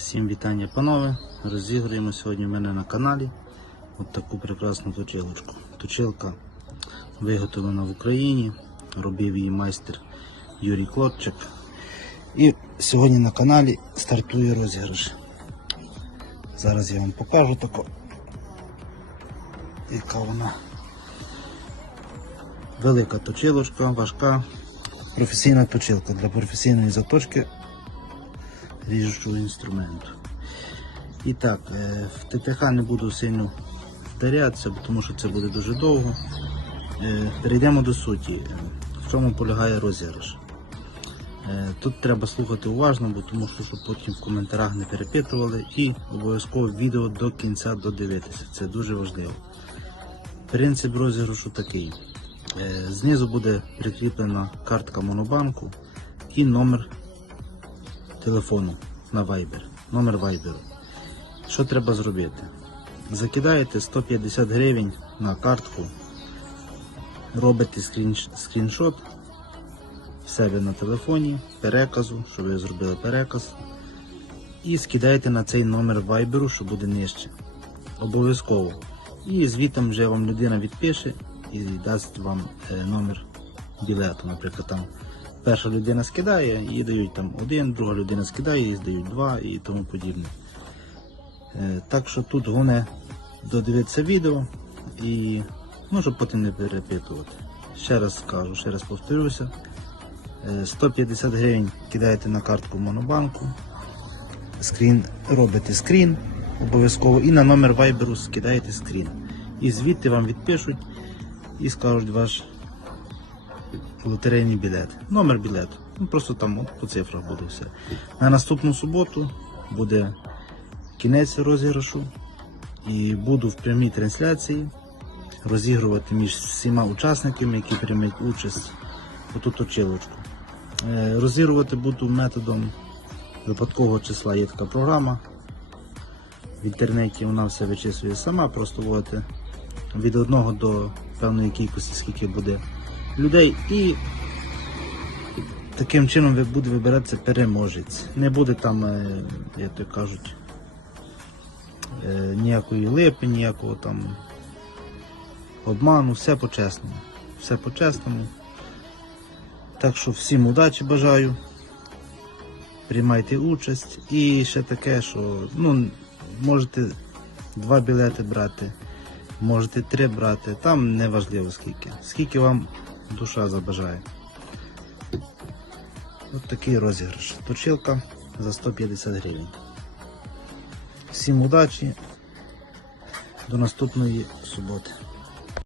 Всім вітання, панове. Розіграємо сьогодні в мене на каналі от таку прекрасну точилочку. Точилка виготовлена в Україні, робив її майстер Юрій Клопчик. І сьогодні на каналі стартує розіграш. Зараз я вам покажу тако, яка вона велика точилочка, важка, професійна точилка для професійної заточки ріжучого інструменту. І так, е, в ТТХ не буду сильно вдарятися, тому що це буде дуже довго. Е, Перейдемо до суті. В чому полягає розіграш? Е, Тут треба слухати уважно, бо тому що щоб потім в коментарях не перепитували і обов'язково відео до кінця додивитися. Це дуже важливо. Принцип розіграшу такий. Знизу буде прикріплена картка монобанку і номер телефону на Viber, номер Viber. Що треба зробити? Закидаєте 150 гривень на картку, робите скрінш- скріншот в себе на телефоні, переказу, що ви зробили переказ, і скидаєте на цей номер Viber, що буде нижче. Обов'язково. І звітом вже вам людина відпише і дасть вам е, номер білету. Наприклад, там перша людина скидає, їй дають там один, друга людина скидає, їй здають два і тому подібне. Е, Так що тут головне додивитися відео і ну, щоб потім не перепитувати. Ще раз скажу, ще раз повторюся. Е, 150 гривень кидаєте на картку Монобанку, скрін, робите скрін обов'язково і на номер Viber скидаєте скрін. І звідти вам відпишуть і скажуть ваш лотерейний білет. Номер білету. Ну, просто там по цифрах буде все. На наступну суботу буде кінець розіграшу. І буду в прямій трансляції розігрувати між всіма учасниками, які приймуть участь у ту точилочку. Е, Розігрувати буду методом випадкового числа. Є така програма. В інтернеті вона все вичислює сама, просто вводите від одного до певної кількості, скільки буде людей, і таким чином ви буде вибиратися переможець. Не буде там, е, як то кажуть, е, ніякої липи, ніякого там обману, все по-чесному. Все по-чесному. Так що всім удачі бажаю. Приймайте участь. І ще таке, що ну, можете два білети брати, можете три брати, там не важливо скільки. Скільки вам душа забажає. От такий розіграш. Точилка за 150 гривень. Всім удачі. До наступної суботи.